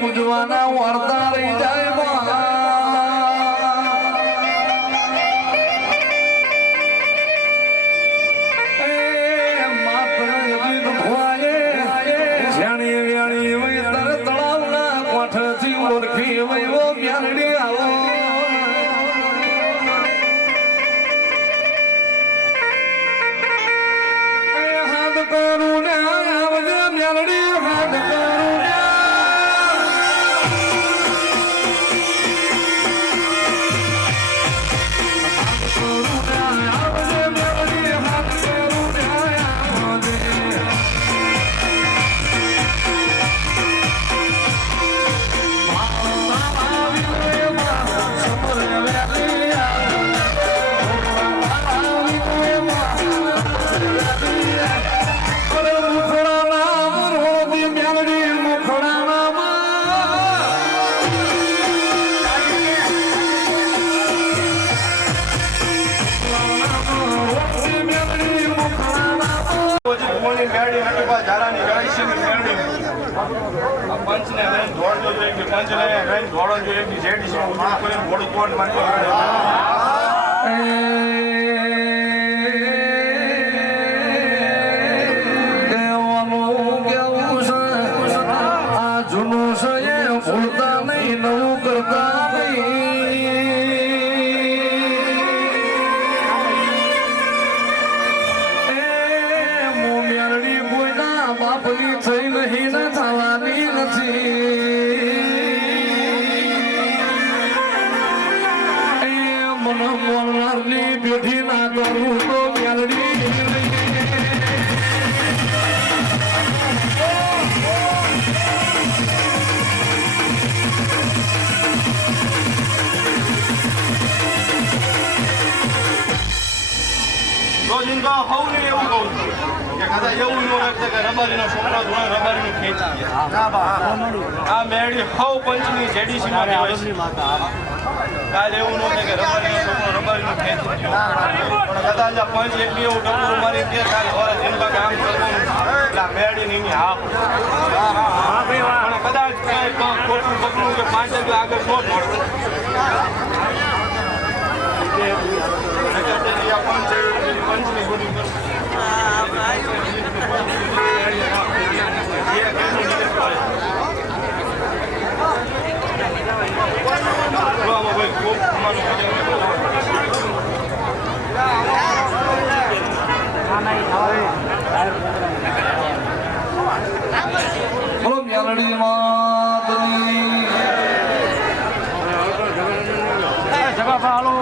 પૂજવાના વાર્તા રહી જાય તળાવના કોઠથી ઓળખી વયો મ્યાલડી આવો હાથ કરું ને આવજે મ્યાલડી હાથ કરું ને પંચને લઈને દોડજો જોઈએ કે પંચને લઈને દોડો જોઈએ કે જેડી કરીને ઘોડું કોણ માનતો આ જૂનું છે ભૂલતા નહીં નવું કરતા બાપની થઈ નહીં ને થવાની નથી એ મન મોરનારની પેઢી ના કરું તો મ્યાલડી રોજિંદા હોવું ને એવું કહું કે કદાચ એવું ન રાખે કે રબારીનો છોકરો ધોરણ રબારીનું ખેંચી આ મેળી હવ પંચની જેડીસીમાં કહેવાય છે કાલે એવું ન થાય કે રબારીનો છોકરો રબારીનું ખેંચી પણ કદાચ આ પંચ એટલી એવું ટપુરું મારી કે કાલે હોરા જિંદા કામ કરવાનું એટલે મેળી ની હા પણ કદાચ કાંઈ ખોટું પકડું કે 5 ડગલા આગળ ન પંચની ગોળી ભાઈ બોલો મ્યાલડી માતની જગા હાલો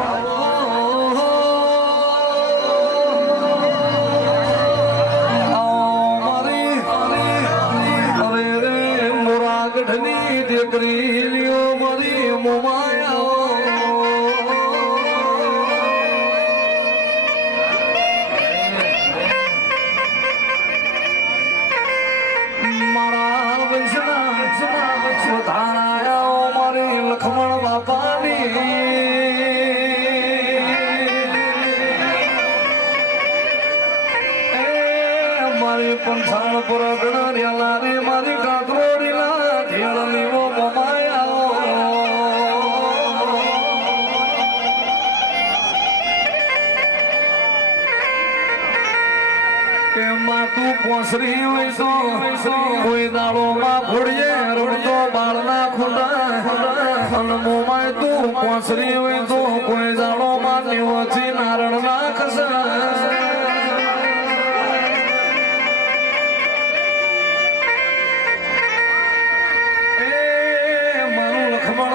દીકરી લ્યો મારી મારા વૈષ્ણવ ધારાયા મારી લખમણ બાપાની મારી પંચાણ પર ગણાર્યા રે મારી કાતરોડી ના ઢેળની તું પોસરી હોય તો કોઈ દાડો માં ફોડીએ રડતો બાળના ખોડા મોમાય તું પોસરી હોય તો કોઈ દાડો માં નીવથી નારણ ના ખસા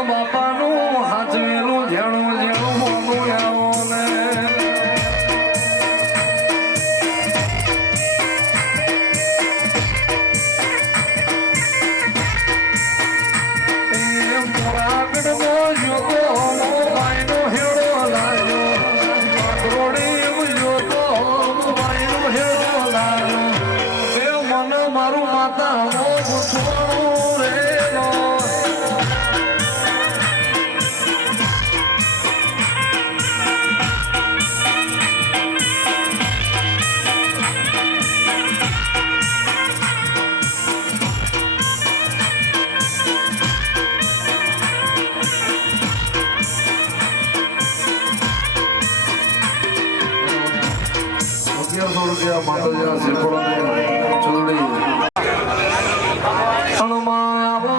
બાપાનું હાચવેલું જેણું જેણું મોનું આવો ને મોરાગઢનો જોતો મોબાઈનો હેડો લાગ્યો રોડી જોતો મોબાઈનો હેડો લાગ્યો એ મન મારું માતા છોડું રેલો રૂપિયા માતાજીના શ્રીફળોની ચૂંટણી હનુમાન આવો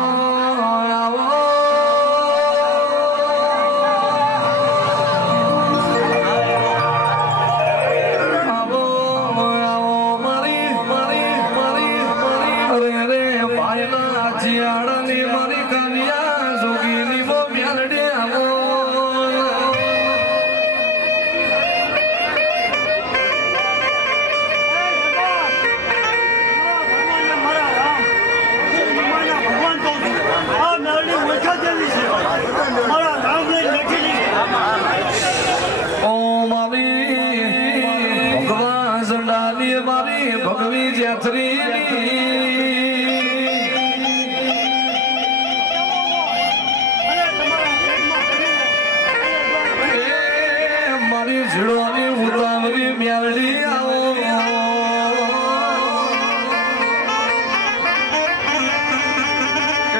મારી કન્યા જોગીની બો મ્યાલડી આવો મારી ભગવી જાત્રી મારી ઝીડવાની ઉતાવળી મ્યાલડી આવો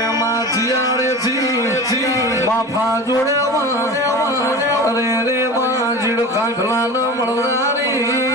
એમાં જીયાડેથી બાફા જોડ્યા અરે રે માં જીડ ખાખલા ન મળનારી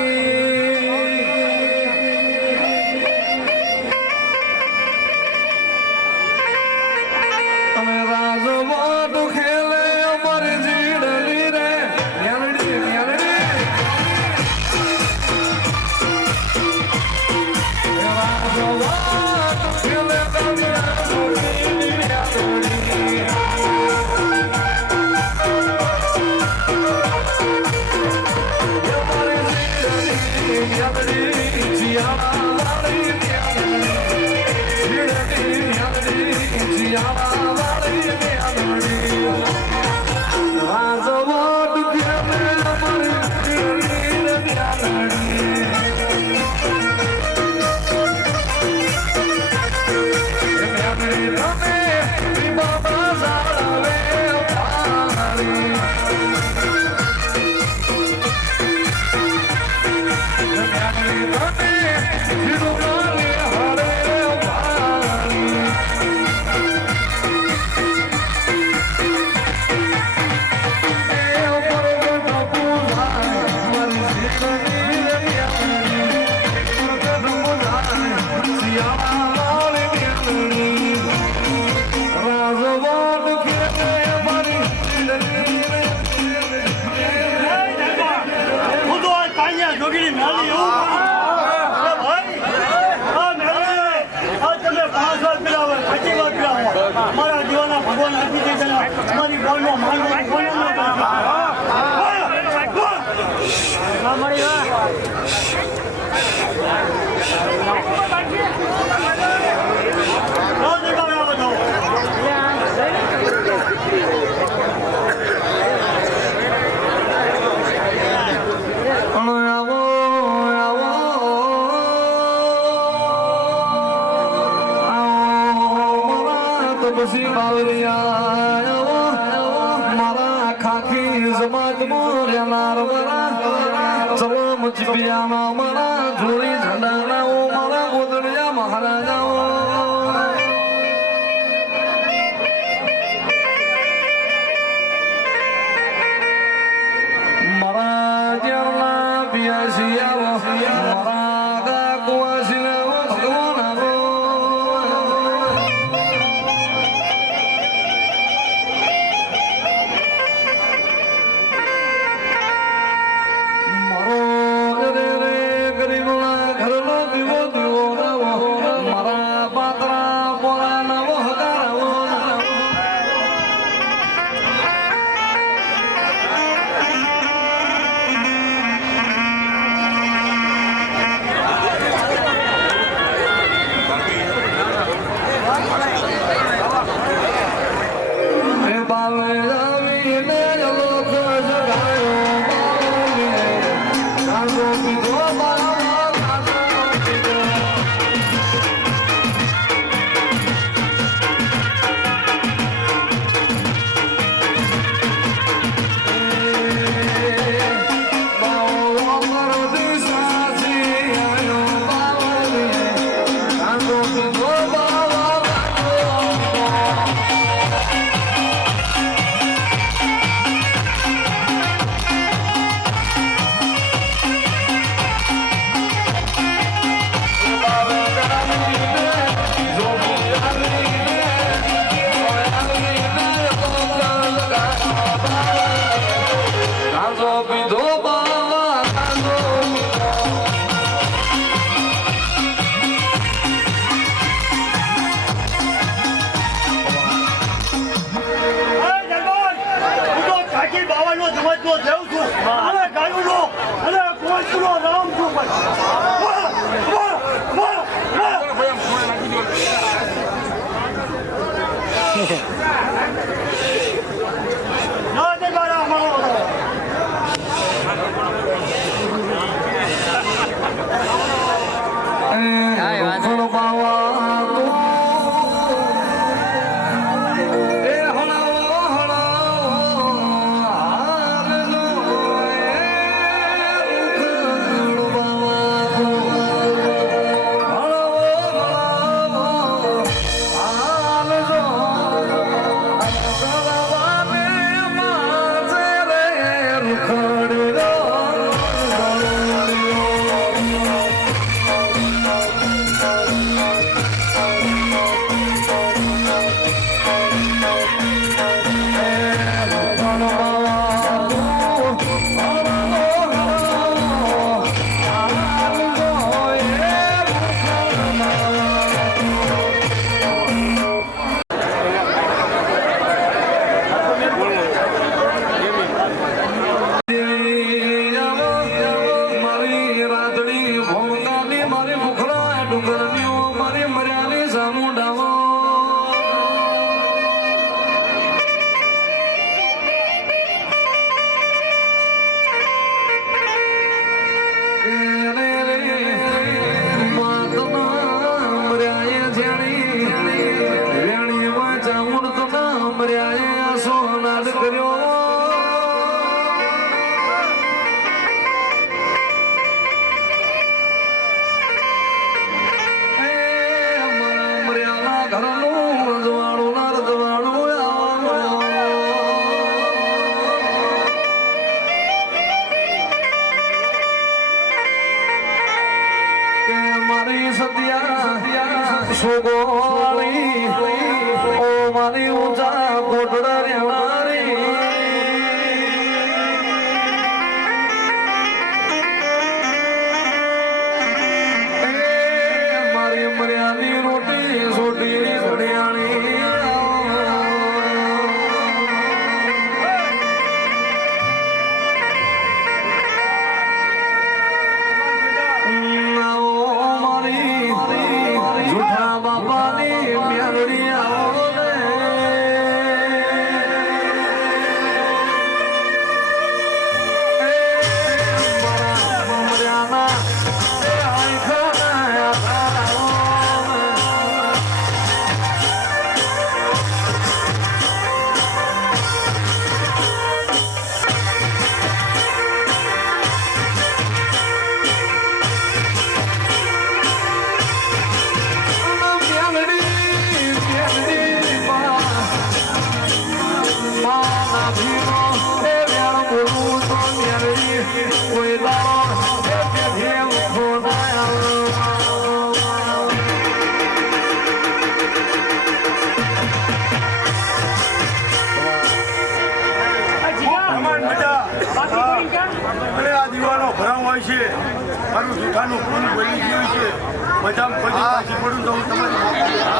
મારા ખાખી સમાજ મોર્યાનાર ચલો મચપિયામાં મારા જોડી ઝંડાનાઓ મારા ગોદડિયા મહારાજાઓ મારા જેરના પિયાસિયા મારા કાકુઆસીના ભગવાન મારું જૂઠાનું ખૂન બોલી ગયું છે બધા કોઈ પાછી પડું તો હું તમારી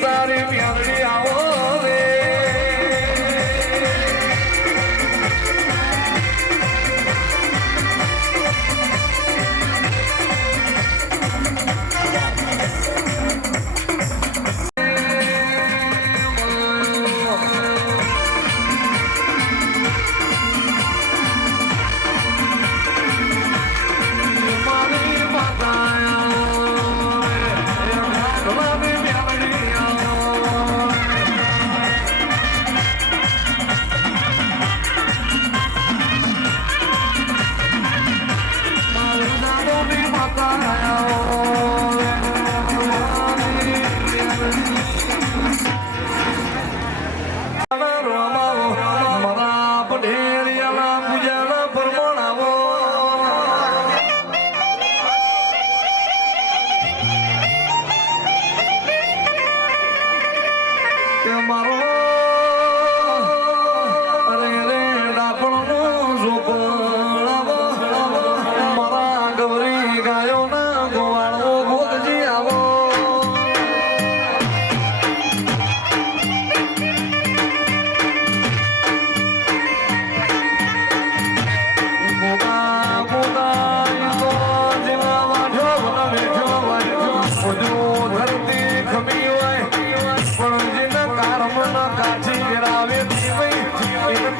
તારી મ્યાલડી આવો રે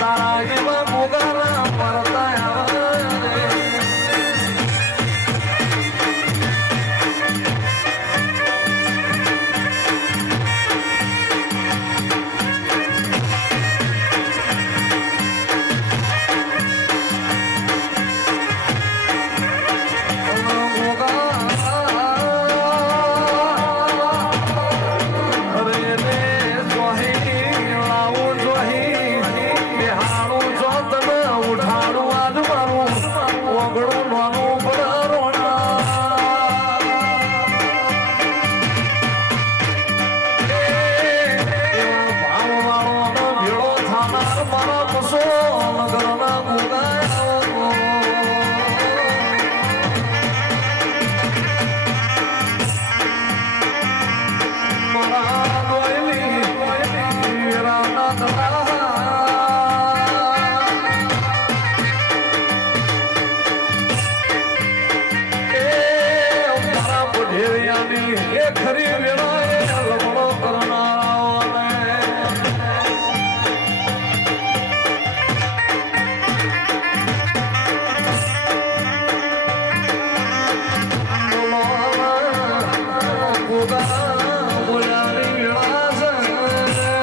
તારા જેવા મોગાના પરતા ખરી વેળાએ લમણો કરનારાઓને બોલાની વેળા છે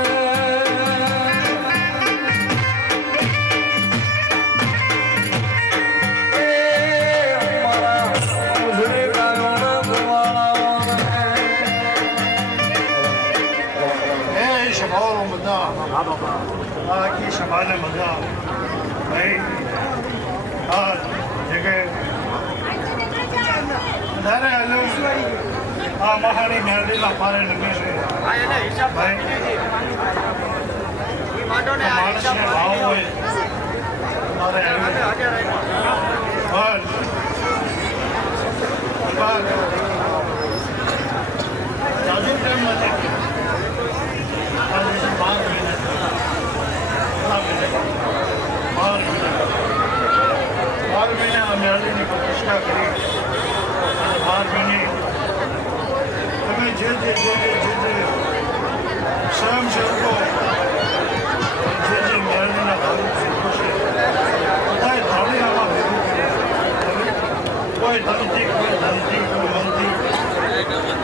સભાઓ બધા આખી સભાને બધા ભાઈ આ જગ્યાએ વધારે હાલું આ મહાની મેરડીના પારે નમે છે ભાઈ માણસને ભાવ હોય મારે જાજુ ટાઈમ નથી 12 મહિને આ મેળવીની પ્રતિષ્ઠા કરી અને 12 મહિને તમે જે સ્વયંસેવકો જે મેળવીના ભાવિક સેવકો છે બધાએ ધારણામાં ભેગું કર્યું કોઈ ધનથી કોઈ ધનથી કોઈ મનથી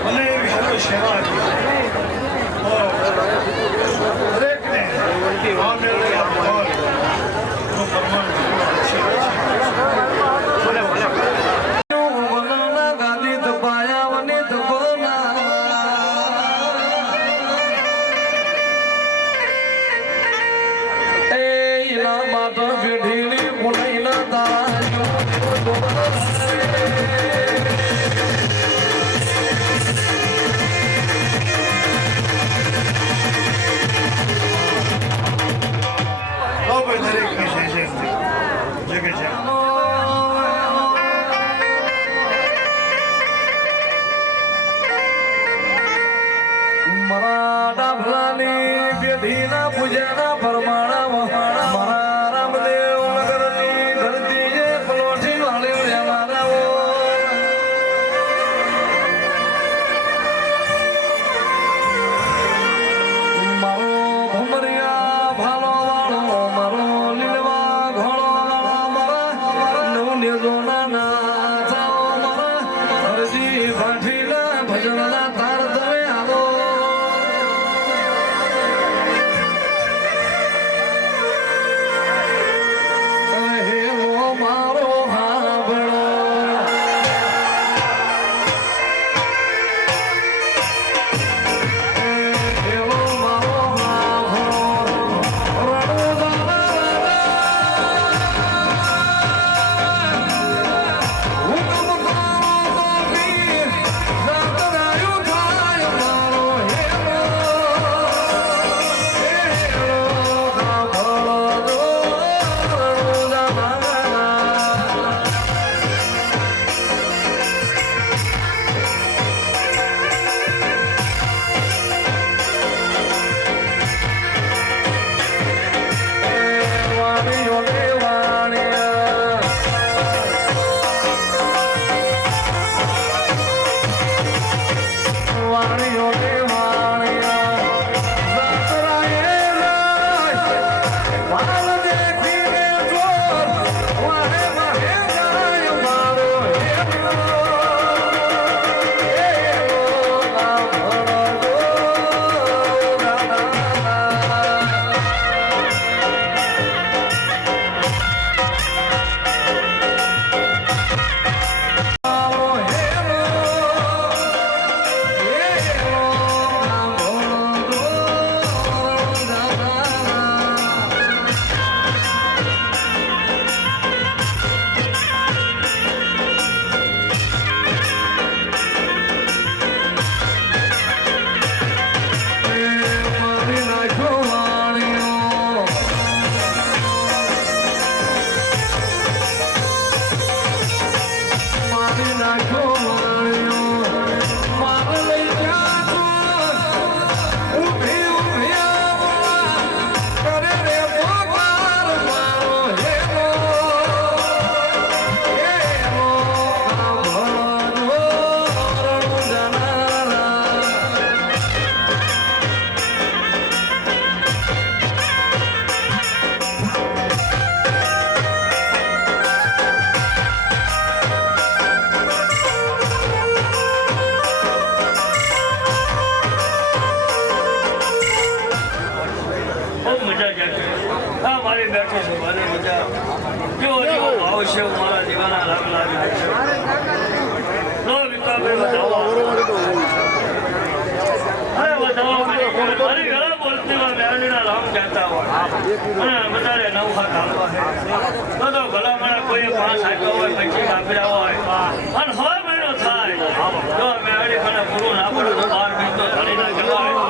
મને એવી હવે સેવા આપી દરેકને આ મેળવીના ભગવાનનું પ્રમાણ પેઢીની પુનઃ તારા કેવો કેવો ભાવ છે મારા જીવાના લાગ લાગે છે નો વિકાભાઈ બતાવો અરે બતાવો મારી ગળા બોલતી હોય મેળવીના રામ કહેતા હોય અને બધારે નવ હાથ હાલવા છે તો ભલા મને કોઈ 5 આપ્યા હોય 25 આપ્યા હોય અને 6 મહિનો થાય જો મેળવી મને પૂરું ના પડે તો 12 મહિનો ધણી ના કહેવાય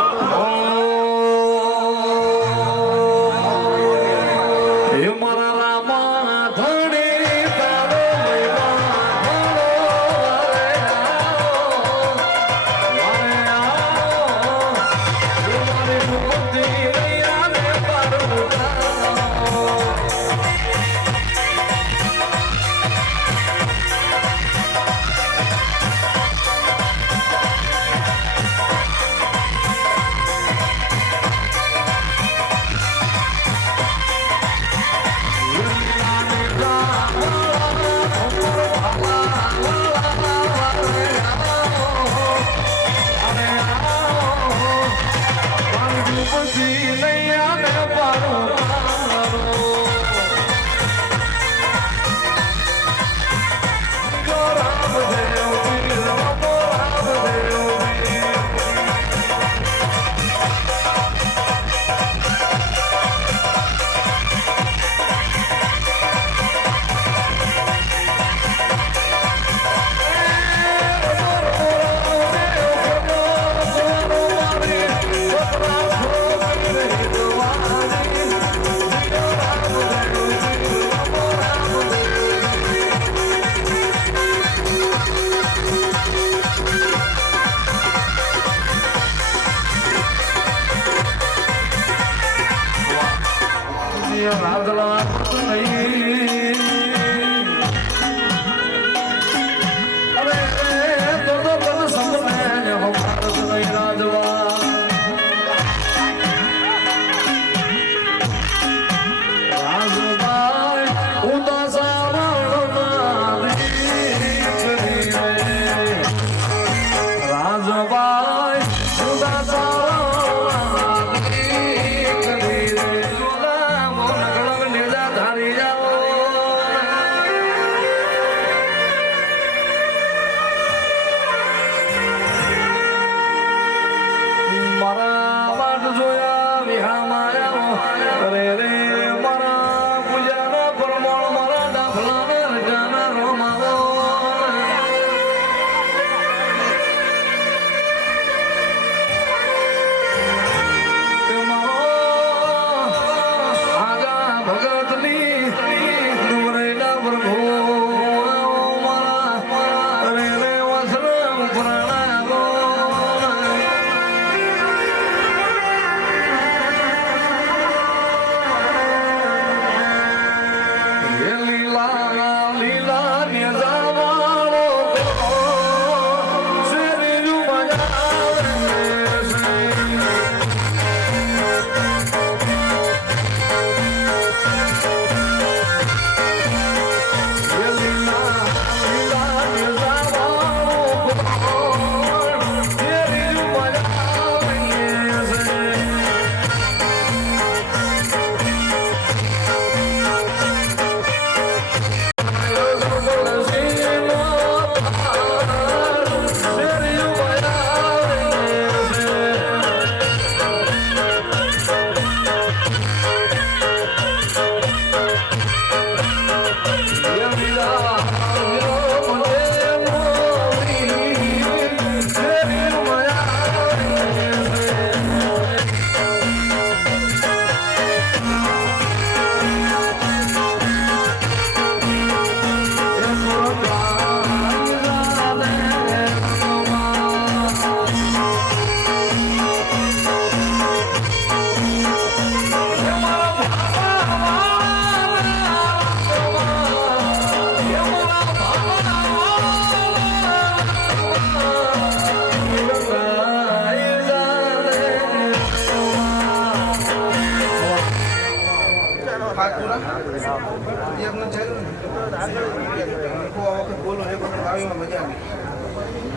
બોલો એક વખત આવી મજા આવી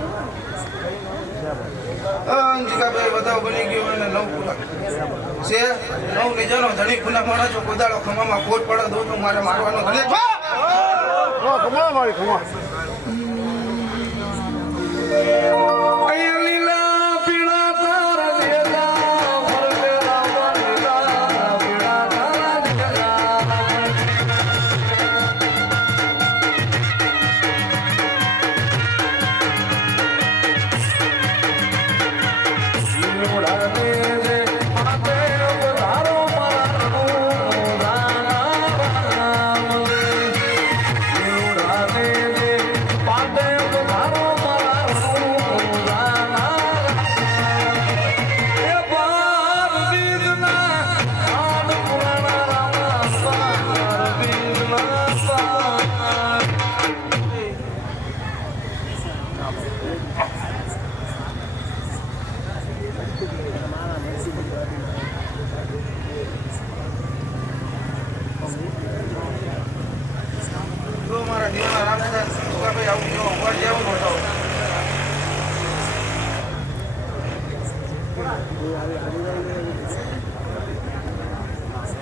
અંજિકાભાઈ બતાવ બની ગયો અને 9 પૂરા છે 9 ની જનો ધણી પુના મારા છો કોદાળો ખમામાં કોટ પડે દો તો મારે મારવાનો ભલે ખમા મારી ખમા લીલા પીળા તારા દેલા ફરલેલા લીલા પીળા તારા દેલા ઉડાને રે માતે વધારો મારો રામ રે ઉડાને રે માતે વધારો મારો રામ એ બાર દીદના આન પુરાણા રામ સાર દીદના સાર જો મારા જીવના રામદાસ અંજિકાભાઈ આવું જો ઉપર જાવ બતાવો આવી